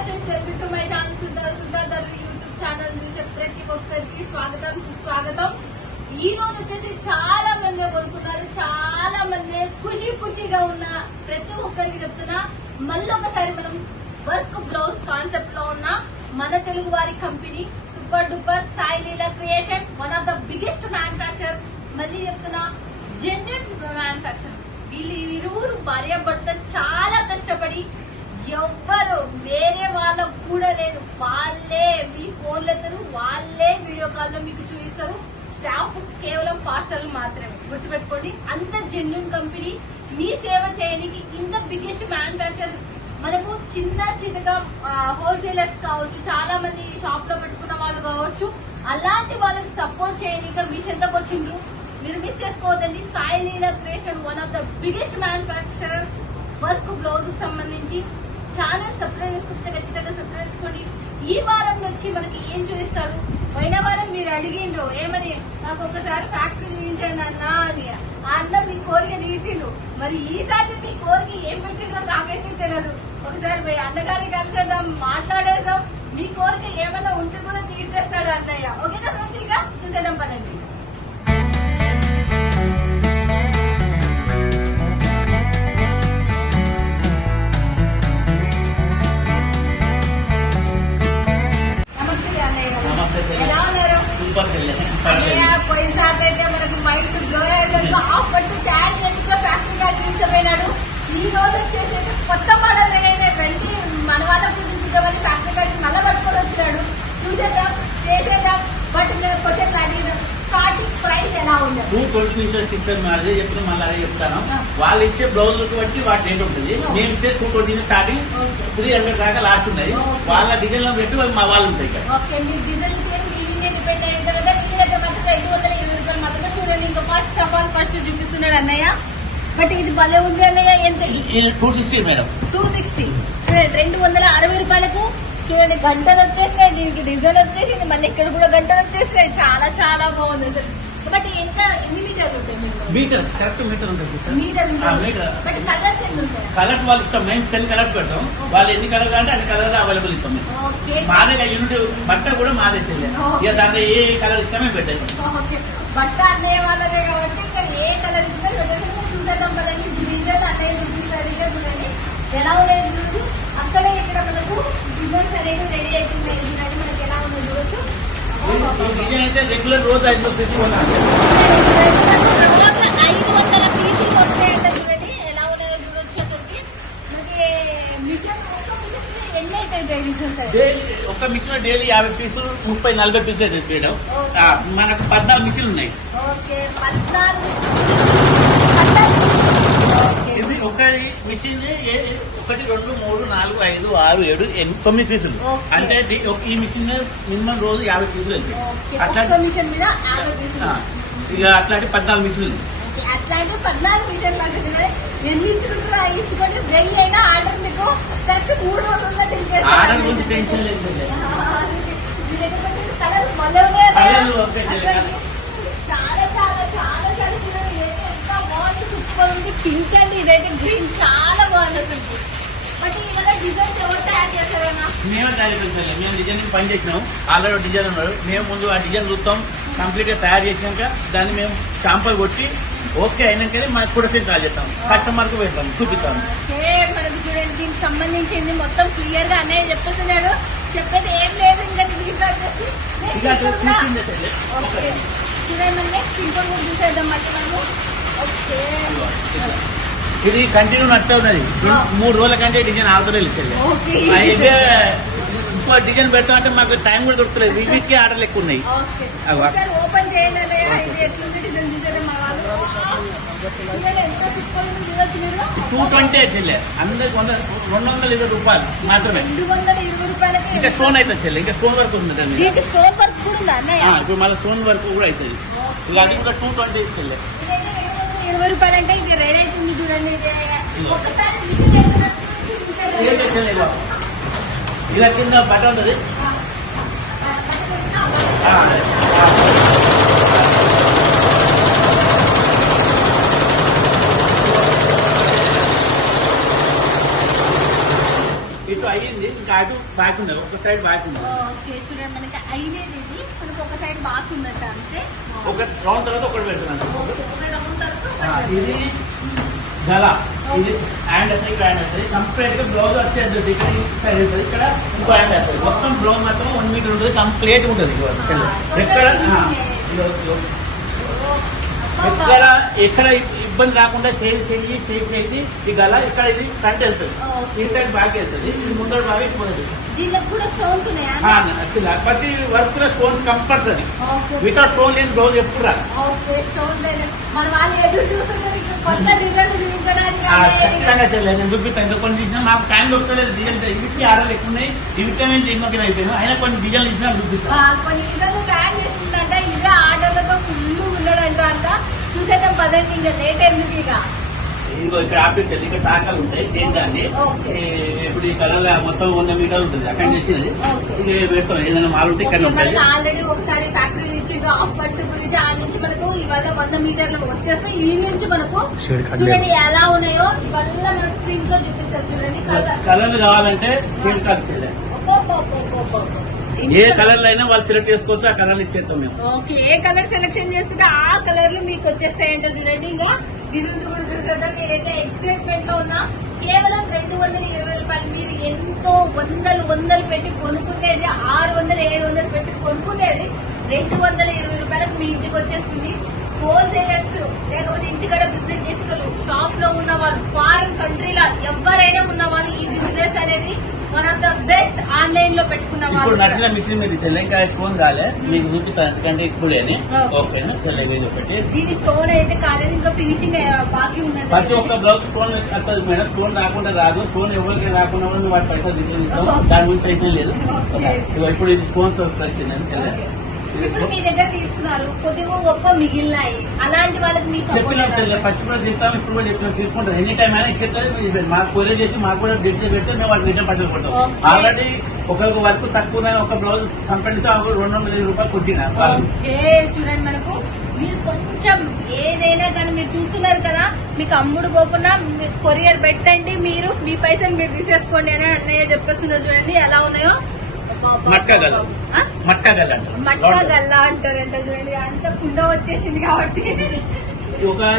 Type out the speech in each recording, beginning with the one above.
Hi friends, welcome to my channel Sundar YouTube channel చూసే ప్రతి ఒక్కరికి స్వాగతం సుస్వాగతం. ఈ రోజు వచ్చేసి చాలా మంది కొనుక్కున్నారు, చాలా మంది ఖుషిగా ఉన్న ప్రతి ఒక్కరికి చెప్తున్నా, మళ్ళీ ఒకసారి మనం వర్క్ బ్లౌజ్ కాన్సెప్ట్ లో ఉన్న మన తెలుగు వారి company super duper Sai Leela creation, one of the biggest manufacture. మళ్ళీ చెప్తున్నా, జెన్యున్ మ్యానుఫ్యాక్చర్. వీళ్ళు ఇరువురు భార్యాభర్త చాలా కష్టపడి, ఎవ్వరు వేరే వాళ్ళకు కూడా లేదు, వాళ్ళే మీ ఫోన్లతో వాళ్ళే వీడియో కాల్ లో మీకు చూపిస్తారు. స్టాఫ్ కేవలం పార్సల్ మాత్రమే. గుర్తుపెట్టుకోండి, అంత జెన్యున్ కంపెనీ. మీ సేవ చేయడానికి ఇంత బిగ్గెస్ట్ మ్యానుఫ్యాక్చర్. మనకు చిన్నగా హోల్సేలర్స్ కావచ్చు, చాలా మంది షాప్ లో పెట్టుకున్న వాళ్ళు కావచ్చు, అలాంటి వాళ్ళకి సపోర్ట్ చేయడానికి మీ చెంతకు వచ్చిండ్రు. మీరు మిస్ చేసుకోవద్దండి. Sai Leela creation, one of the biggest manufacturer work blouse సంబంధించి. ఛానల్ సబ్స్క్రైబ్ చేసుకుంటే ఖచ్చితంగా సబ్స్క్రైబ్ చేసుకోండి. ఈ వారం వచ్చి మనకి ఏం చూపిస్తారు? పోయిన వారం మీరు అడిగిండ్రు ఏమని, నాకు ఒకసారి ఫ్యాక్టరీ చూపించండి అన్నా అని. ఆ అన్న మీ కోరిక తీసిండు. మరి ఈసారి మీ కోరిక ఏం పెట్టిండ్రో నాకైతే తెలియదు. ఒకసారి పోయి అన్నగారిని కలిసేద్దాం, మాట్లాడేద్దాం. మీ కోరిక ఏమైనా ఉంటే కూడా తీర్చేస్తాడు అన్నయ్య. ఓకేనా ఫ్రెండ్స్, ఇక చూసేద్దాం పదండి. పోయినసారి అయితే మనకు మైండ్ బ్లో అయ్యేటట్టు ఆఫ్ పట్టు ట్యాడ్ చేతిలో ఫ్యాక్టరీ గార్డ్ తీసుకుపోయినాడు. ఈ రోజు వచ్చేసి అయితే కొత్త మోడల్ వెళ్ళి మన వాళ్ళ గురించి ఫ్యాక్టరీ గార్డ్ మళ్ళీ పట్టుకొని వచ్చినాడు. చూసేద్దాం, చేసేద్దాం. బట్ క్వశ్చన్ అడిగిన స్టార్టింగ్ ప్రైస్ ఎలా ఉంది? 220 నుంచి సిస్టమ్ అదే చెప్తున్నా, మళ్ళీ అదే చెప్తాను. వాళ్ళు ఇచ్చే బ్లౌజ్ బట్టి వాటి రేట్ ఉంటుంది. మేము ఇచ్చే 220 స్టార్టింగ్ 300 దాకా లాస్ట్ ఉన్నాయి. వాళ్ళ డిజైన్ లో పెట్టి మా వాళ్ళు ఉంటాయి. డిజైన్ డిపెండ్ అయిన తర్వాత మీ దగ్గర మాత్రం 220 రూపాయలు మాత్రమే. చూడండి, ఇంకా ఫస్ట్ ఆఫ్ ఆల్ ఫస్ట్ చూపిస్తున్నాడు అన్నయ్య. బట్ ఇది భలే ఉంది అన్నయ్య. ఎంత? 260 మేడం. 260. చూడండి, 260 రూపాయలకు. చూడండి, గంటలు వచ్చేసినాయి, దీనికి డిజైన్ వచ్చేసింది, మళ్ళీ ఇక్కడ కూడా గంటలు వచ్చేసినాయి. చాలా చాలా బాగుంది అసలు. బట్ ఇంకా ఎన్ని మీటర్లు ఉంటాయి మీకు? మీటర్ కరెక్ట్ మీటర్ ఉంటుంది. బట్ కలర్స్ ఎన్ని ఉంటాయి? కలర్స్ వాళ్ళు ఇష్టం. మేము 10 కలర్స్ పెడతాం. వాళ్ళు ఎన్ని కలర్ అంటే అన్ని కలర్ అవైలబుల్ ఇస్తాం. మాదే యూనిట్ బట్ట కూడా మాదే చేయలేదు. ఇక దాంట్లో ఏ కలర్ ఇస్తామే పెట్టాము. బట్ట అన్నయ్య వాళ్ళదే కాబట్టి ఇంకా ఏ కలర్ ఇచ్చినా చూసేద్దాం పదండి. డిజైన్ అన్నయ్య చూపిస్తారు. చూడండి ఎలా ఉన్నాయి చూడచ్చు. అక్కడే ఇక్కడ మనకు డిజైన్స్ అనేవి రెడీ అవుతున్నాయి. చూడండి మనకి ఎలా ఉన్నాయి చూడొచ్చు. డిజైన్ అయితే రెగ్యులర్ రోజు 500 తీసుకున్నాను. 500 పీసులు వస్తాయంట. చూడండి ఎలా ఉన్నాయో చూడొచ్చు. అసలుకి మనకి మిషన్ ఎన్ని అవుతాయి డిజైన్స్? ఒక మిషన్ లో డైలీ 50 పీసులు 30-40 పీసులు అయితే చేయడం. మనకు 14 మిషన్లు ఉన్నాయి. ఇది ఒక మిషన్ 1, 2, 3, 4, 5, 6, 7, 8, 9 పీసులు. అంటే ఈ మిషన్ మినిమం రోజు 50 పీసులు వెళ్తాయి. ఇక అట్లాంటి 14 మిషన్లు. అట్లాంటి 14 మిషన్లు అంటే నిర్మించుకుంటూ ఇచ్చుకొని వెయ్యి అయినా ఆర్డర్ మీకు కరెక్ట్ 3 రోజుల్లో ఆర్డర్ గురించి టెన్షన్ లేదు. కలర్ మళ్ళీ చాలా చాలా చాలా చాలా చూడండి. ఎంత బాగుంది, సూపర్ ఉంది. పింక్ అండి, ఇదైతే గ్రీన్, చాలా బాగుంది అసలు. బట్ ఇవాళ డిజైన్స్ ఎవరు తయారు చేస్తారన్నా? మేమే తయారు చేస్తాం. మేము డిజైన్ పని చేసినాం. ఆల్రెడీ డిజైన్ ఉన్నారు. మేము ముందు ఆ డిజైన్ చూస్తాం. కంప్లీట్ గా తయారు చేసినాక దాన్ని మేము శాంపుల్ కొట్టి ఓకే అయినాకనే మాకు ప్రొడక్షన్ కాల్ చేస్తాం. కస్టమర్ కు పెడతాం, చూపిస్తాం. మనకు చూడండి, దీనికి సంబంధించింది మొత్తం క్లియర్ గా అన్నయ్య చెప్తున్నాడు. చెప్పేది ఏం లేదు. ఇంకా చూడండి, నెక్స్ట్ ఇంకో చూసేద్దాం మళ్ళీ మనము. ఓకే, ఇది కంటిన్యూ నట్టే ఉన్నది. 3 రోజుల కంటే డిజైన్ ఆగుతలేదు. అయితే ఇంకో డిజైన్ పెడతాం అంటే మాకు టైం కూడా దొరుకుతలేదు. వీటికి ఆర్డర్లు ఎక్కువ ఉన్నాయి. ఓపెన్ చేయండి అన్నయ్య. ఎట్లుంది డిజైన్ చూసేది మా వాళ్ళు. ఎంత సూపర్ ఉంది చూడొచ్చు మీరు. 220 చెల్లె. అందరికి 220 రూపాయలు మాత్రమే. 220 రూపాయలకి ఇంకా స్టోన్ అయితే చెల్లె. ఇంకా స్టోన్ వర్క్ ఉంది. స్టోన్ వర్క్ కూడా ఉందా అన్నయ్య? ఇప్పుడు మళ్ళీ స్టోన్ వర్క్ కూడా అవుతుంది. ఇక అది కూడా 220 చెల్లె. 20 రూపాయలు అంటే ఇది రెడీ అవుతుంది. చూడండి, ఒకసారి మిషన్ ఇలా కింద బట్ట ఉంటుంది. ఇటు అయ్యింది. ఇంకా అటు బాక్ ఉన్నది, ఒక సైడ్ బాక్ ఉన్నది. ఓకే చూడండి మనకి అయినది ఇది మనకి ఒక సైడ్ బాక్ ఉందంట అంతే. ఒక రౌండ్ తర్వాత ఒకటి పెడుతున్నాను. ఓకే, ఒక రౌండ్ తర్వాత ఇది గల, ఇది హ్యాండ్ వస్తుంది, ఇక్కడ హ్యాండ్ వస్తుంది. కంప్లీట్ గా బ్లౌజ్ వచ్చేది ఇక్కడ సైడ్ ఉంటుంది, ఇక్కడ ఇంకో హ్యాండ్ వస్తుంది. మొత్తం బ్లౌజ్ మాత్రం 1 మీటర్ ఉంటుంది, కంప్లీట్ ఉంటుంది. ఎక్కడ ఎక్కడ ఎక్కడ ఇబ్బంది రాకుండా సేల్ చేసి ఈ గల ఇక్కడ ఇది ఫ్రంట్ వెళ్తుంది, ఈ సైడ్ బ్యాక్ వెళ్తుంది, ఇది ముందర బాగా ఎక్కువ. దీనికి కూడా స్టోన్స్ ఉన్నాయా? ప్రతి వర్క్ లో stones compulsory, okay without stone లేని బ్లౌజ్ ఎప్పుడు రాదు. ఓకే, స్టోన్ లేదు. మన వాళ్ళు ఎదురు చూస్తున్నారు ఇంకా కొత్త డిజైన్ చూపించడానికి. ఖచ్చితంగా తెలియదు, నేను చూపిస్తాను. ఎందుకు కొన్ని తీసినా మాకు టైం దొరకలేదు. డిజైన్ ఇవి ఆర్డర్లు ఎక్కువ ఉన్నాయి, ఇవి ఇన్నోకి అయిపోయాను. అయినా కొన్ని డిజైన్లు ఇచ్చినా చూపిస్తాను. కొన్ని డిజైన్లు తయారు చేసుకుందంట, ఇవే ఆర్డర్లతో ఫుల్ ఉన్నాడంట అంట. చూసేద్దాం పదండి, ఇంకా లేట్ ఎందుకు ఇక. ఇదిగో ఇక్కడ ఆఫీస్ ఇక్కడ టాకాలు ఉంటాయి, దేని ఇప్పుడు ఈ కలర్ మొత్తం 100 మీటర్లు ఉంటుంది. అక్కడ తెచ్చినది ఇది పెడతాం, ఏదైనా మాల్ ఉంటే ఇక్కడ ఉంటాయి. ఆల్రెడీ ఒకసారి ఫ్యాక్టరీ నుంచి ఆఫ్ పట్టు గురించి ఆ నుంచి మనకు ఇవాళ 100 మీటర్లు వచ్చేస్తే ఈ నుంచి మనకు చూడండి ఎలా ఉన్నాయో ఇవల్ల మనకు ప్రింట్ లో చూపిస్తారు. చూడండి కలర్లు కావాలంటే సేమ్ కలర్ చేయాలి. ఏ కలర్ అయినా వాళ్ళు సెలెక్ట్ చేసుకోవచ్చు, ఆ కలర్ ఇచ్చేస్తాం మేము. ఓకే, ఏ కలర్ సెలెక్షన్ చేసుకుంటే ఆ కలర్లు మీకు వచ్చేస్తాయంటే చూడండి. ఇంకా డిజైన్స్ కూడా చూసేద్దాం. నేనైతే ఎక్సైట్మెంట్ లో ఉన్నా. కేవలం 220 రూపాయలు. మీరు ఎంతో వందలు పెట్టి కొనుక్కునేది 600, 700 పెట్టి కొనుక్కునేది 220 రూపాయలకు మీ ఇంటికి వచ్చేస్తుంది. హోల్సేలర్స్ లేకపోతే ఇంటికాడ బిజినెస్ చేసేవాళ్ళు, షాప్ లో ఉన్న వాళ్ళు, ఫారిన్ కంట్రీలో ఎవరైనా ఉన్న వాళ్ళు ఈ బిజినెస్ అనేది one of the best. Online లో పెట్టుకున్న ఇప్పుడు వాళ్ళు నచ్చిన మిషన్ మీరు చెల్లె ఇంకా స్టోన్ కాలే మీకు చూపిస్తాను, ఎందుకంటే ఇప్పుడేని ఓకేనా చెల్లె ఒకటి. దీని స్టోన్ అయితే కాలేదు, ఇంకా ఫినిషింగ్ బాకీ ఉందండి. ప్రతి ఒక్క బ్లౌజ్ స్టోన్ వస్తుంది మేడం. స్టోన్ రాకుండా రాదు, స్టోన్ ఎవరికి రాకుండా కూడా వాటి పైసలు దిగుతాం, దాని గురించి అయితే లేదు. ఇప్పుడు ఇది స్టోన్స్ వచ్చిందని చెల్లె. ఇప్పుడు మీ దగ్గర తీసుకున్నారు, కొద్దిగా గొప్ప మిగిలినాయి, అలాంటి వాళ్ళకి మీకు చెప్పినాం చెల్లె. ఫస్ట్ కూడా చెప్తాం, ఇప్పుడు కూడా చెప్పినాం, తీసుకుంటాం. ఎనీ టైం అయినా చెప్తే మాకు కొరియర్ చేసి మాకు కూడా డెట్ పెడితే మేము వాటి రిటర్న్ పైసలు కొడతాం. ఆల్రెడీ ఒకరికి వర్క్ తక్కువ ఒక బ్లౌజ్ కంపెనీతో 200 రూపాయలు కొట్టిన. చూడండి మనకు మీరు కొంచెం ఏదైనా కానీ మీరు చూస్తున్నారు కదా, మీకు అమ్ముడు పోకుండా కొరియర్ పెట్టండి, మీరు మీ పైసలు మీరు తీసేసుకోండి అని అన్నయ్య చెప్పేస్తున్నారు. చూడండి ఎలా ఉన్నాయో. మట్కా గల్ల అంటారంట. చూడండి అంత కుండ వచ్చేసింది కాబట్టి.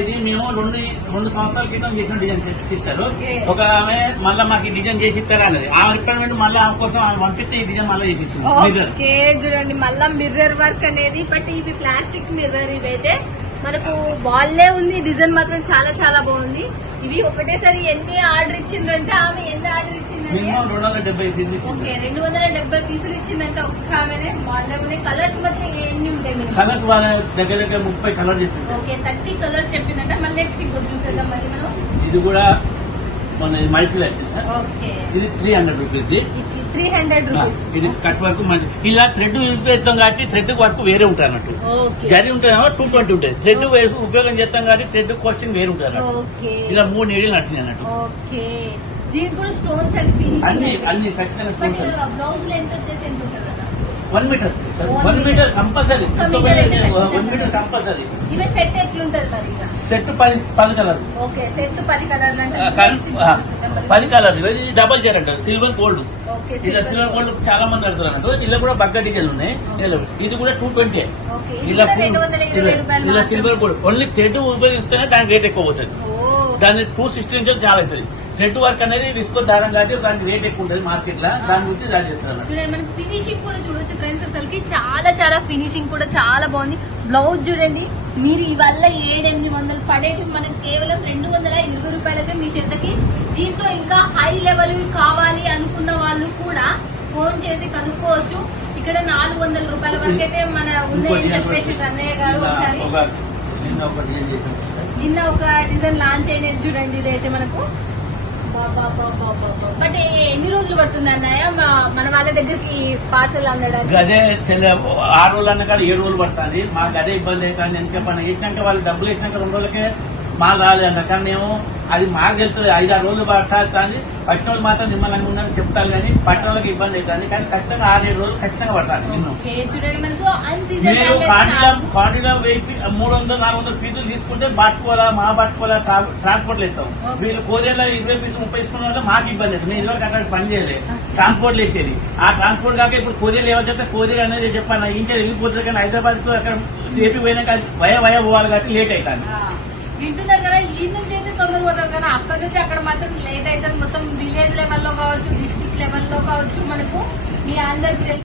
ఇది మేము రెండు సంవత్సరాల క్రితం చేసిన డిజైన్ సిస్టర్. ఒక ఆమె మళ్ళీ మాకు ఈ డిజైన్ చేసి ఇస్తారా అనేది ఆమె రిక్వైర్మెంట్, మళ్ళీ ఆమె కోసం ఆమె పంపిస్తే ఈ డిజైన్ మళ్ళీ చేసి ఇచ్చింది. చూడండి మళ్ళా మిర్రర్ వర్క్ అనేది, బట్ ఇవి ప్లాస్టిక్ మిర్రర్. ఇవైతే మనకు బాల్లే ఉంది, డిజైన్ మాత్రం చాలా చాలా బాగుంది. ఇవి ఒకటేసారి ఎన్ని ఆర్డర్ ఇచ్చిందంటే ఆమె ఎన్ని ఆర్డర్ ఇచ్చిందంటే 270 పీసులు ఇచ్చింది. ఓకే, 270 పీసులు ఇచ్చిందంటే ఒక్క ఆమెనే. బాల్లే ఉన్నాయి. కలర్స్ మాత్రం ఎన్ని ఉంటాయి? కలర్స్ వాళ్ళ దగ్గర 30 కలర్ చెప్పింది. ఓకే, 30 కలర్స్ చెప్పిందంటే మళ్ళీ నెక్స్ట్ ఇంకోటి చూసేద్దాం. మరి మనం ఇది కూడా మన మల్టీ వచ్చింది. ఓకే, ఇది 300 రూపీస్. 300 రూపీస్. ఇది కట్ వర్క్ ఇలా థ్రెడ్ ఉపయోగిస్తాం కాబట్టి థ్రెడ్ వర్క్ వేరే ఉంటాయి అన్నట్టు. జరి ఉంటుందేమో 220 ఉంటుంది. థ్రెడ్ ఉపయోగం చేస్తాం కాబట్టి థ్రెడ్ కాస్టింగ్ వేరే ఉంటుంది అన్నట్టు. ఇలా 3 ఏళ్ళు నడిచింది అన్నట్టు. ఓకే, దీనికి కూడా స్టోన్స్ అండ్ ఫినిషింగ్ అన్ని ఖచ్చితంగా స్టోన్స్. బ్లౌజ్ లెంత్ వచ్చేసి ఎంత ఉంటుంది? 1 metre. 1 metre compulsory. 1 metre compulsory. ఇవే సెట్ ఎట్లుంటది మరి? Set 10 colour. ఓకే, సెట్ 10 కలర్లు అంటే 10 కలర్. ఇది డబల్ చైర్ అంటారు, సిల్వర్ గోల్డ్. ఇలా సిల్వర్ గోల్డ్ చాలా మంది అడుగుతారు అన్నట్టు. ఇలా కూడా బగ్గ డిజైన్ ఉన్నాయి. ఇది కూడా 220. ఇలా సిల్వర్ గోల్డ్. ఓన్లీ థ్రెడ్ ఉపయోగిస్తేనే దానికి రేట్ ఎక్కువ పోతుంది. దాని 260 ఇంచెస్ చాలా అవుతుంది. థ్రెడ్ వర్క్ అనేది రిస్క్ దారం కాబట్టి దానికి రేట్ ఎక్కువ ఉంటుంది మార్కెట్ లో. దాని గురించి దాని చెప్తాను. చూడండి మనకి ఫినిషింగ్ కూడా చూడొచ్చు ఫ్రెండ్స్. అసలుకి చాలా చాలా ఫినిషింగ్ కూడా చాలా బాగుంది. బ్లౌజ్ చూడండి, మీరు ఇవల్ల 700-800 పడేవి మనకి కేవలం 220 రూపాయలకే మీ చేతకి. దీంట్లో ఇంకా హై లెవెల్ కావాలి అనుకున్న వాళ్ళు కూడా ఫోన్ చేసి కనుక్కోవచ్చు. ఇక్కడ 400 రూపాయల వరకు అయితే మన ఉన్నాయని చెప్పేసి అన్నయ్య గారు ఒకసారి నిన్న ఒక డిజైన్ లాంచ్ అయినది చూడండి. ఇదైతే మనకు బట్ ఎన్ని రోజులు పడుతుంది అన్నయ్య మన వాళ్ళ దగ్గరికి పార్సల్ అందడానికి? అదే 6 రోజులు అన్న కాదు 7 రోజులు పడుతుంది. మాకు అదే ఇబ్బంది అవుతుంది. ఎందుకంటే పని వేసినాక వాళ్ళు డబ్బులు వేసినాక 2 రోజులకే మాకు రాలేదన్న. కానీ మేము అది మాకు తెలుస్తుంది 5-6 రోజులు పట్టాలి. పట్టిన వాళ్ళు మాత్రం నిమ్మలంగా ఉందని చెప్తారు, కానీ పట్టిన వాళ్ళకి ఇబ్బంది అవుతుంది. కానీ ఖచ్చితంగా 6-7 రోజులు ఖచ్చితంగా పట్టాలి. నిన్ను ఓకే, చూడండి మనకు అన్సీజన్ మీరు క్వాంటిటీలో 300-400 పీసులు తీసుకుంటే పట్టుకోవాలా, మా పట్టుకోవాలా, ట్రాన్స్పోర్ట్లు ఇస్తాం. Okay. వీళ్ళు కోరియర్లో 20 పీసులు 30 తీసుకున్న మాకు ఇబ్బంది అవుతుంది. మేము ఇదివరకు అట్లా పని చేయలేదు, ట్రాన్స్పోర్ట్లు వేసేది. ఆ ట్రాన్స్పోర్ట్ కాక ఇప్పుడు కొరియర్ ఏమో చెప్తే కొరియర్ అనేది చెప్పాను ఇంకా వెళ్ళిపోతుంది. కానీ హైదరాబాద్ కు అక్కడ ఏపీ పోయినాక వయ పోవాలి కాబట్టి లేట్ అవుతాను. వింటున్నారు కదా, ఈ నుంచి అయితే తొందర పోతారు కదా, అక్కడ నుంచి అక్కడ మాత్రం లేట్ అవుతుంది. మొత్తం విలేజ్ లెవెల్లో కావచ్చు, డిస్ట్రిక్ట్ లెవెల్లో కావచ్చు, మనకు మీ అందరికి